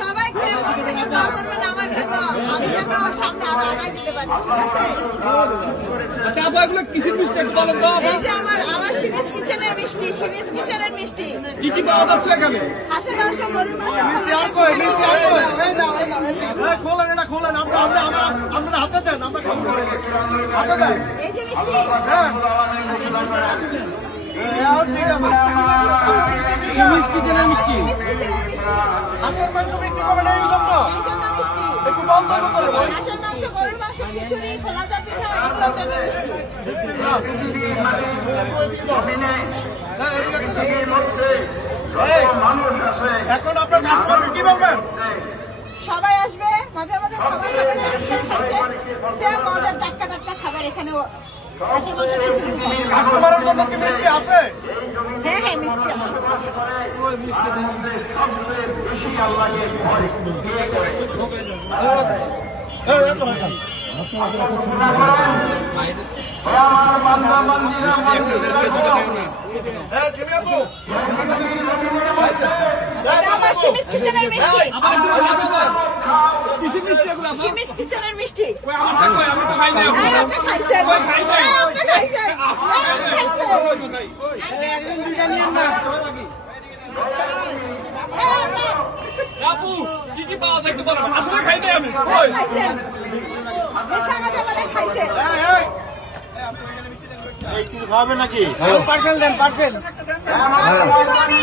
সবাইকে মন থেকে দোয়া করবেন আমার জন্য, আমি যেন সামনে আরো আগায় যেতে পারি, ঠিক আছে? আচ্ছা আপু, এগুলো কিসের মিষ্টি একটু বলেন তো? এই যে আমার সিরিজ কিচেনের মিষ্টি, সিরিজ কিচেনের মিষ্টি। কি কি পাওয়া যাচ্ছে এখানে? হাঁসের মাংস, গরুর মাংস, খোলেন, এটা খোলেন, আপনারা হাতে দেন, আমরা খাবো। হাতে দেন। এই যে মিষ্টি, সিরিজ কিচেনের মিষ্টি। সিরিজ কিচেনের মিষ্টি, হাঁসের মাংস বিক্রি করবেন এই জন্য এই জন্য মিষ্টি। একটু বন্ধ করে দেন। হাঁসের মাংস, গরুর মাংস, খিচুড়ি, খোলা চা পিঠা, এগুলোর জন্য মিষ্টি। এখন আপনার কাস্টমারকে কি বলবেন? সবাই আসবে, মজার মজার খাবার খাবে, যেমন খাইছে সেম মজার টাটকা টাটকা খাবার এখানেও। হাঁসের মাংস, খিচুড়ি খাবে। কাস্টমারের জন্য কি মিষ্টি আছে? হ্যাঁ হ্যাঁ, মিষ্টি আছে। এটা আমার সিমিস কিচেনের মিষ্টি, আমার একটু বলতে স্যার, কিসের মিষ্টি এগুলো আপু? সিমিস কিচেনের মিষ্টি। কই আমার থেকে কই, আমি তো খাই নাই। এই আপনি খাইছেন, কই খাই নাই? এই আপনি খাইছেন, এই আপনি খাইছেন। দুইটা নিয়েন না। এই আপনি আপু, কি কি পাওয়া যায় একটু বলেন? আসলে খাই নাই আমি। কই? খাইছেন, মিঠা কথা বলে খাইছেন। এই কিছু খাবেন নাকি? পার্সেল দেন, পার্সেল। পার্সেল দিব আমি।